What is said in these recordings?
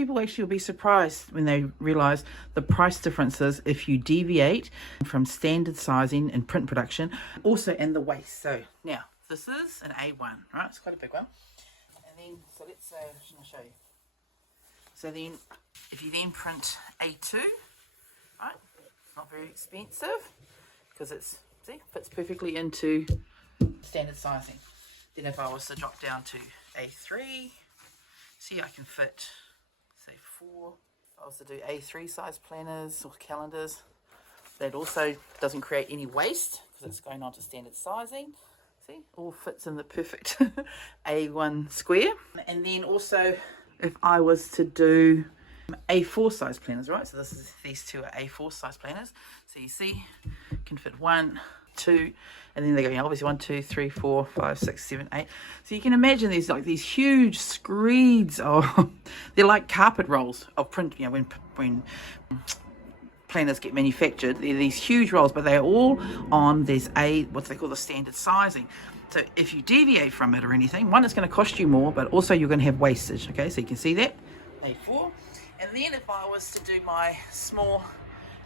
people actually will be surprised when they realize the price differences if you deviate from standard sizing in print production, also in the waste. So now this is an A1, right? It's quite a big one. And then, so let's say, I'll show you. So then, if you then print A2, right? It's not very expensive because it's, see, fits perfectly into standard sizing. Then if I was to drop down to A3, see, I can fit, say, 4. If I was to do A3 size planners or calendars, that also doesn't create any waste because it's going on to standard sizing. See, all fits in the perfect A1 square. And then also, if I was to do A4 size planners, right? So these two are A4 size planners. So you see, can fit 1, 2, and then they go, obviously 1, 2, 3, 4, 5, 6, 7, 8. So you can imagine these like these huge screeds of, they're like carpet rolls of print. You know, when planners get manufactured, they're these huge rolls, but they're all on this what they call the standard sizing. So if you deviate from it or anything, one, it's going to cost you more, but also you're going to have wastage. Okay, so you can see that A4. And then if I was to do my small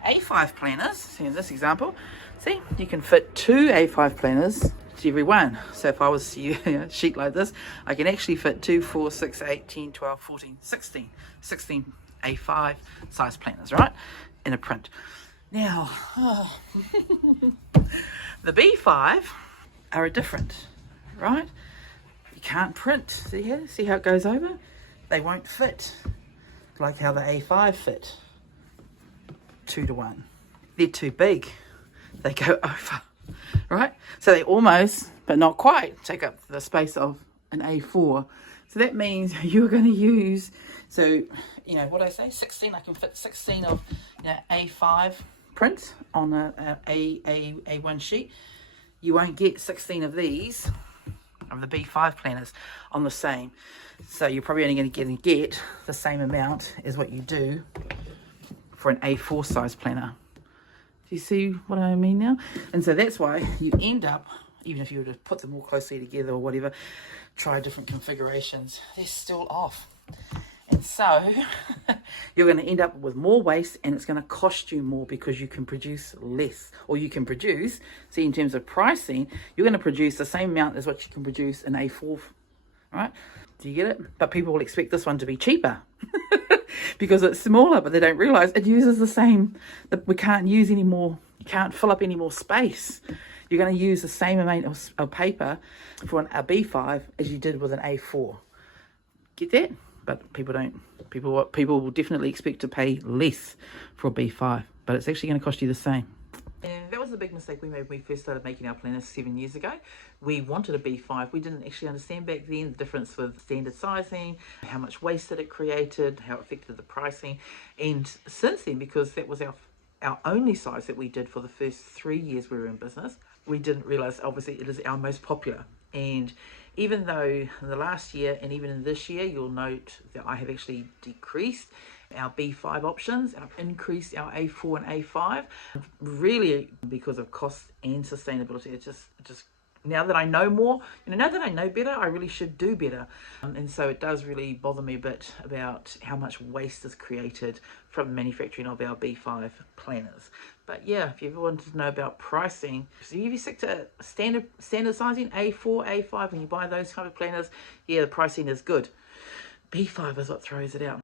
A5 planners, see in this example, see, you can fit 2 A5 planners to every one. So if I was to use a sheet like this, I can actually fit 2, 4, 6, 8, 10, 12, 14, 16 A5 size planners, right, in a print. Now, the B5 are different, right? You can't print. See here? See how it goes over? They won't fit like how the A5 fit. 2 to 1. They're too big. They go over, right? So they almost, but not quite, take up the space of an A4. So that means you're going to use, so, you know, what I say, 16, I can fit 16 of, you know, A5 prints on a A1 sheet. You won't get 16 of these, of the B5 planners on the same. So you're probably only going to get the same amount as what you do for an A4 size planner. Do you see what I mean now? And so that's why you end up, even if you were to put them all closely together or whatever, try different configurations, they're still off. And so you're going to end up with more waste, and it's going to cost you more because you can produce less. Or you can produce, see, in terms of pricing, you're going to produce the same amount as what you can produce in A4, right? Do you get it? But people will expect this one to be cheaper because it's smaller, but they don't realize it uses the same, that we can't use any more, you can't fill up any more space. You're going to use the same amount of paper for a B5 as you did with an A4. Get that? But people don't. People will definitely expect to pay less for a B5, but it's actually going to cost you the same. And that was the big mistake we made when we first started making our planners 7 years ago. We wanted a B5. We didn't actually understand back then the difference with standard sizing, how much waste that it created, how it affected the pricing. And since then, because that was our only size that we did for the first 3 years we were in business, we didn't realize obviously it is our most popular. And even though in the last year and even in this year, you'll note that I have actually decreased our B5 options, I've increased our A4 and A5, really because of cost and sustainability. It just now that I know more, now that I know better, I really should do better. And so it does really bother me a bit about how much waste is created from the manufacturing of our B5 planners. But yeah, if you ever wanted to know about pricing, so if you stick to standard sizing, A4, A5, when you buy those kind of planners, yeah, the pricing is good. B5 is what throws it out.